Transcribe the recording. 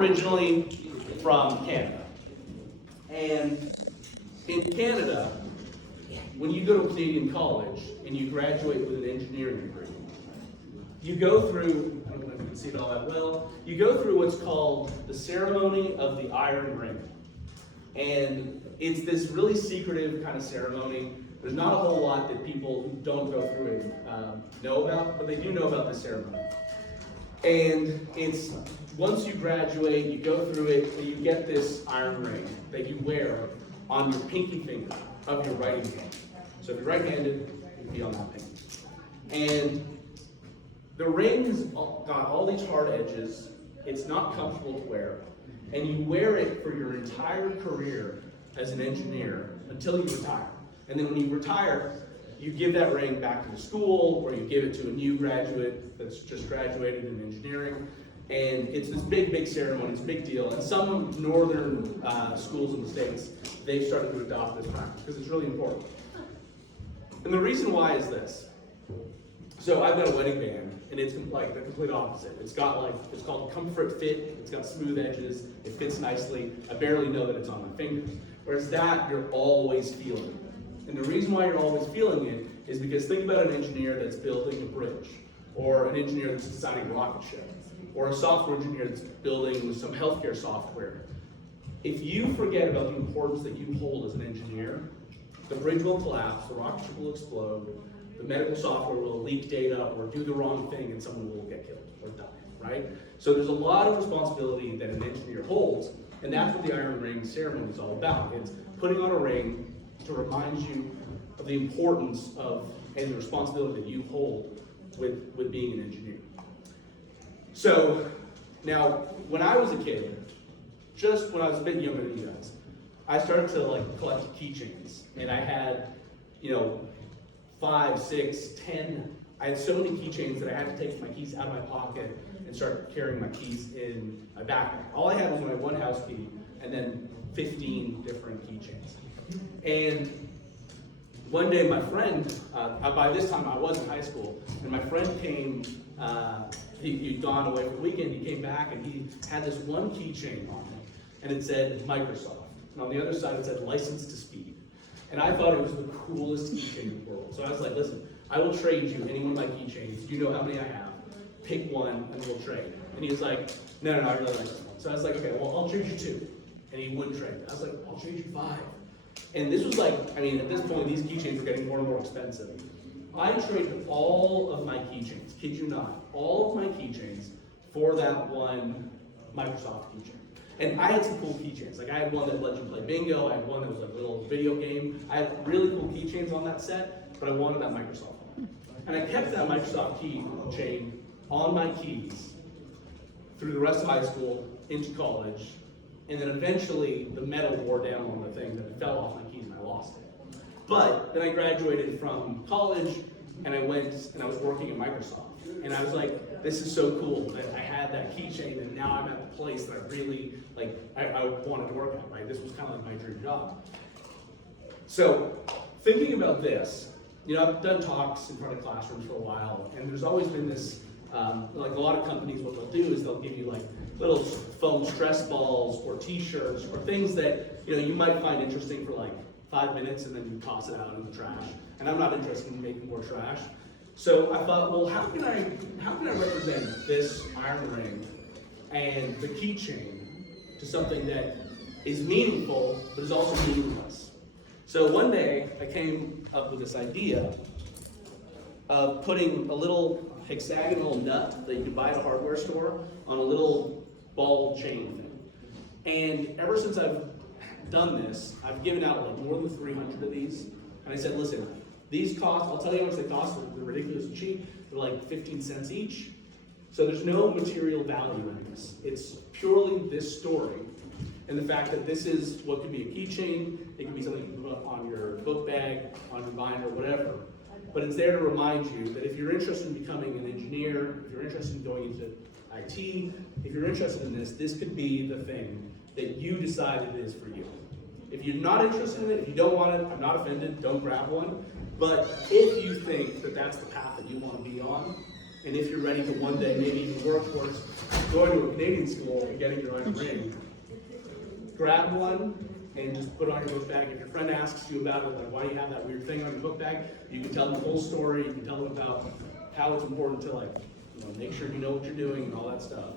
originally from Canada. And in Canada, when you go to Canadian college and you graduate with an engineering degree, you go through, I don't know if you can see it all that well, you go through what's called the ceremony of the iron ring. And it's this really secretive kind of ceremony. There's not a whole lot that people who don't go through it know about, but they do know about this ceremony. And it's, once you graduate, you go through it, and you get this iron ring that you wear on your pinky finger of your right hand. So if you're right-handed, you'd be on that pinky. And the ring has got all these hard edges. It's not comfortable to wear. And you wear it for your entire career as an engineer until you retire. And then when you retire, you give that ring back to the school, or you give it to a new graduate that's just graduated in engineering. And it's this big, big ceremony, it's a big deal. And some northern schools in the States, they've started to adopt this practice because it's really important. And the reason why is this. So I've got a wedding band, and it's like the complete opposite. It's got like, it's called comfort fit, it's got smooth edges, it fits nicely. I barely know that it's on my fingers. Whereas that, you're always feeling it. And the reason why you're always feeling it is because think about an engineer that's building a bridge, or an engineer that's designing a rocket ship, or a software engineer that's building some healthcare software. If you forget about the importance that you hold as an engineer, the bridge will collapse, the rocket ship will explode, the medical software will leak data or do the wrong thing and someone will get killed or die, right? So there's a lot of responsibility that an engineer holds, and that's what the iron ring ceremony is all about. It's putting on a ring to remind you of the importance of and the responsibility that you hold with being an engineer. So now, when I was a kid, just when I was a bit younger than you guys, I started to like collect keychains, and I had, 5, 6, 10. I had so many keychains that I had to take my keys out of my pocket and start carrying my keys in my backpack. All I had was my one house key, and then 15 different keychains. And one day my friend, by this time I was in high school, and my friend came, he'd gone away for the weekend, he came back and he had this one keychain on it, and it said Microsoft. And on the other side it said license to speed. And I thought it was the coolest keychain in the world. So I was like, listen, I will trade you any one of my keychains. You know how many I have. Pick one and we'll trade. And he was like, no, I really like this one. So I was like, okay, well, I'll trade you 2. And he wouldn't trade. I was like, I'll trade you 5. And this was like, at this point, these keychains were getting more and more expensive. I traded all of my keychains, kid you not, all of my keychains for that one Microsoft keychain. And I had some cool keychains. Like I had one that let you play bingo, I had one that was like a little video game. I had really cool keychains on that set, but I wanted that Microsoft one. And I kept that Microsoft keychain on my keys through the rest of high school, into college, and then eventually the metal wore down on the thing that it fell off my keys and I lost it. But then I graduated from college and I went and I was working at Microsoft. And I was like, this is so cool that I had that keychain and now I'm at the place that I really, I wanted to work at, right? This was kind of like my dream job. So thinking about this, I've done talks in front of classrooms for a while, and there's always been this, like a lot of companies, what they'll do is they'll give you like little foam stress balls or t-shirts or things that, you might find interesting for like 5 minutes and then you toss it out in the trash. And I'm not interested in making more trash. So I thought, well, how can I represent this iron ring and the keychain to something that is meaningful, but is also meaningless? So one day I came up with this idea of putting a little hexagonal nut that you can buy at a hardware store on a little ball chain thing. And ever since I've done this, I've given out like more than 300 of these. And I said, listen, these cost, I'll tell you how much they cost, they're ridiculously cheap. They're like 15 cents each. So there's no material value in this. It's purely this story and the fact that this is what could be a keychain, it could be something you can put on your book bag, on your binder, whatever. But it's there to remind you that if you're interested in becoming an engineer, if you're interested in going into IT, if you're interested in this, this could be the thing that you decide it is for you. If you're not interested in it, if you don't want it, I'm not offended, don't grab one. But if you think that that's the path that you want to be on, And if you're ready to one day maybe even work towards going to a Canadian school and getting your own ring, grab one and just put it on your book bag. If your friend asks you about it, like why do you have that weird thing on your book bag, you can tell them the whole story. You can tell them about how it's important to, like, make sure you know what you're doing and all that stuff.